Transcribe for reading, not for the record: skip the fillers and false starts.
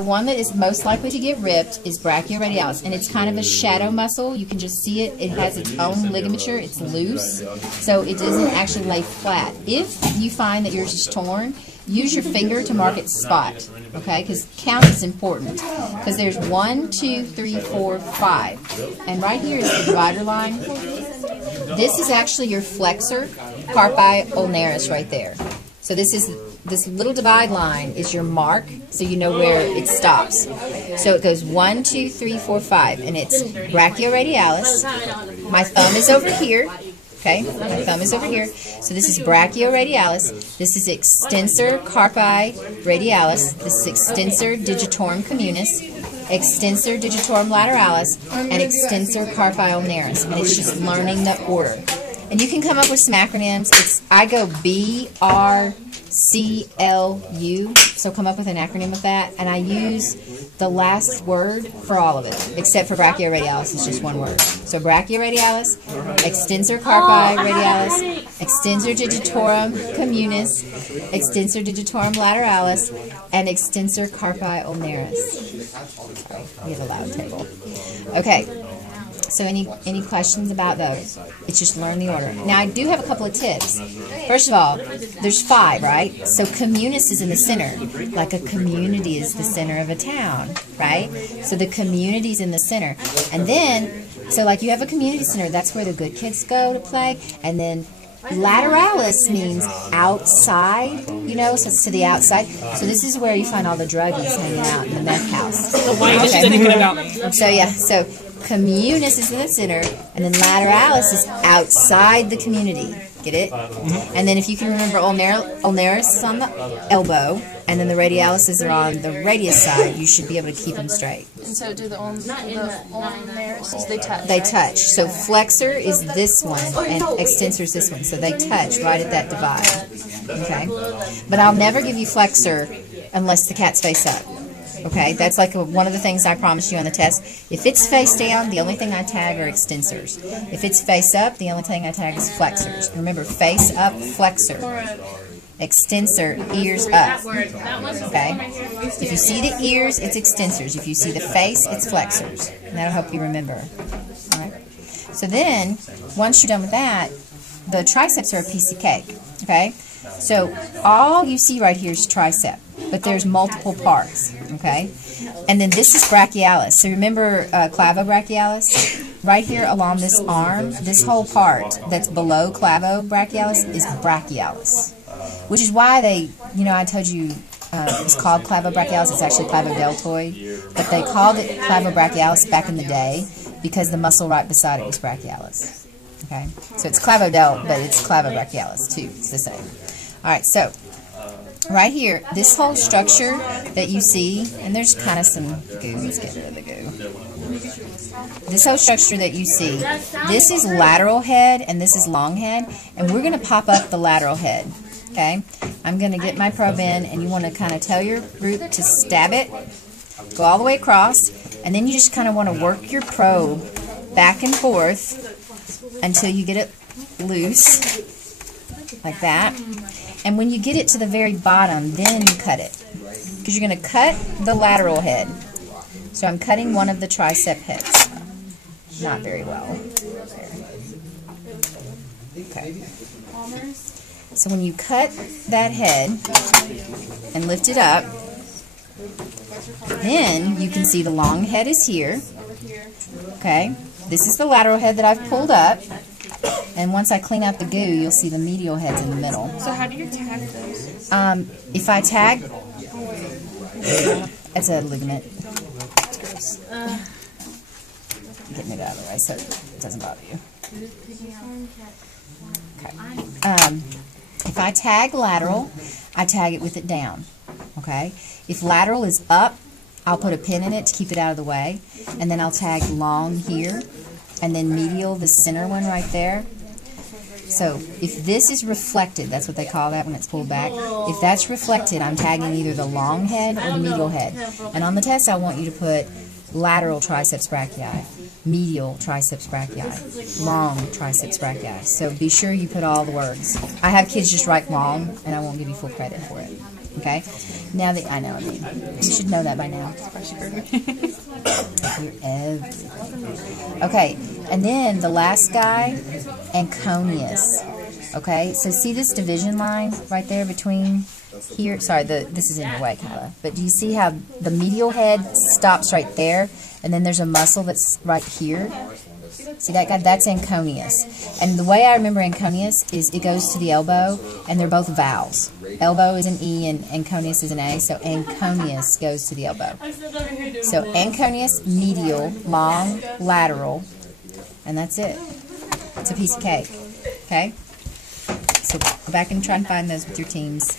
The one that is most likely to get ripped is brachioradialis, and it's kind of a shadow muscle. You can just see it. It has its own ligature. It's loose, so it doesn't actually lay flat. If you find that yours is torn, use your finger to mark its spot, okay? Because count is important. Because there's 1, 2, 3, 4, 5. And right here is the divider line. This is actually your flexor carpi ulnaris right there. So this little divide line is your mark, so you know where it stops. So it goes 1, 2, 3, 4, 5, and it's brachioradialis. My thumb is over here. Okay, my thumb is over here. So this is brachioradialis. This is extensor carpi radialis. This is extensor digitorum communis, extensor digitorum lateralis, and extensor carpi ulnaris. And it's just learning the order. And you can come up with some acronyms. I go BRCLU, so come up with an acronym of that. And I use the last word for all of it, except for brachioradialis. It's just one word. So brachioradialis, extensor carpi radialis, extensor digitorum communis, extensor digitorum lateralis, and extensor carpi ulnaris. Sorry, we have a loud table. Okay. So any questions about those? It's just learn the order. Now I do have a couple of tips. First of all, there's 5, right? So communis is in the center. Like a community is the center of a town, right? So the community's in the center. And then, so like you have a community center, that's where the good kids go to play. And then lateralis means outside, you know, so it's to the outside. So this is where you find all the druggies hanging out in the meth house. Okay. So yeah, so communis is in the center, and then lateralis is outside the community. Get it? And then if you can remember, ulnaris is on the elbow, and then the radialis are on the radius side. You should be able to keep them straight. And so do the ulnaris, they touch? They touch. So flexor is this one, and extensor is this one. So they touch right at that divide. Okay? But I'll never give you flexor unless the cat's face up. Okay, that's like one of the things I promised you on the test. If it's face down, the only thing I tag are extensors. If it's face up, the only thing I tag is flexors. Remember, face up, flexor. Extensor, ears up. Okay? If you see the ears, it's extensors. If you see the face, it's flexors. And that'll help you remember. All right? So then, once you're done with that, the triceps are a piece of cake. Okay? So all you see right here is tricep, but there's multiple parts, okay? And then this is brachialis. So remember clavobrachialis? Right here along this arm, this whole part that's below clavobrachialis is brachialis, which is why they, you know, I told you it's called clavobrachialis. It's actually clavodeltoid, but they called it clavobrachialis back in the day because the muscle right beside it was brachialis. Okay, so it's clavodelt, but it's clavobrachialis too. It's the same. All right, so right here, this whole structure that you see, and there's kind of some goo. Let's get rid of the goo. This whole structure that you see, this is lateral head and this is long head, and we're going to pop up the lateral head. Okay, I'm going to get my probe in, and you want to kind of tell your group to stab it, go all the way across, and then you just kind of want to work your probe back and forth until you get it loose, like that. And when you get it to the very bottom, then you cut it. Because you're going to cut the lateral head. So I'm cutting one of the tricep heads. Not very well. Okay. So when you cut that head and lift it up, then you can see the long head is here. Okay. This is the lateral head that I've pulled up. And once I clean up the goo, you'll see the medial heads in the middle. So how do you tag those? If I tag, it's a ligament. Getting it out of the way so it doesn't bother you. Okay. If I tag lateral, I tag it with it down. Okay. If lateral is up, I'll put a pin in it to keep it out of the way, and then I'll tag long here, and then medial, the center one right there. So if this is reflected, that's what they call that when it's pulled back. If that's reflected, I'm tagging either the long head or the medial head. And on the test, I want you to put lateral triceps brachii, medial triceps brachii, long triceps brachii. So be sure you put all the words. I have kids just write long, and I won't give you full credit for it. Okay? Now that I know, I mean, you should know that by now. You're everything. Okay, and then the last guy, Anconius. Okay, so see this division line right there between here? Sorry, this is in your way, Kyla. But do you see how the medial head stops right there, and then there's a muscle that's right here? See that guy? That's Anconius. And the way I remember Anconius is it goes to the elbow, and they're both vowels. Elbow is an E, and Anconius is an A, so Anconius goes to the elbow. So Anconius, medial, long, lateral, and that's it. It's a piece of cake. Okay? So go back and try and find those with your teams.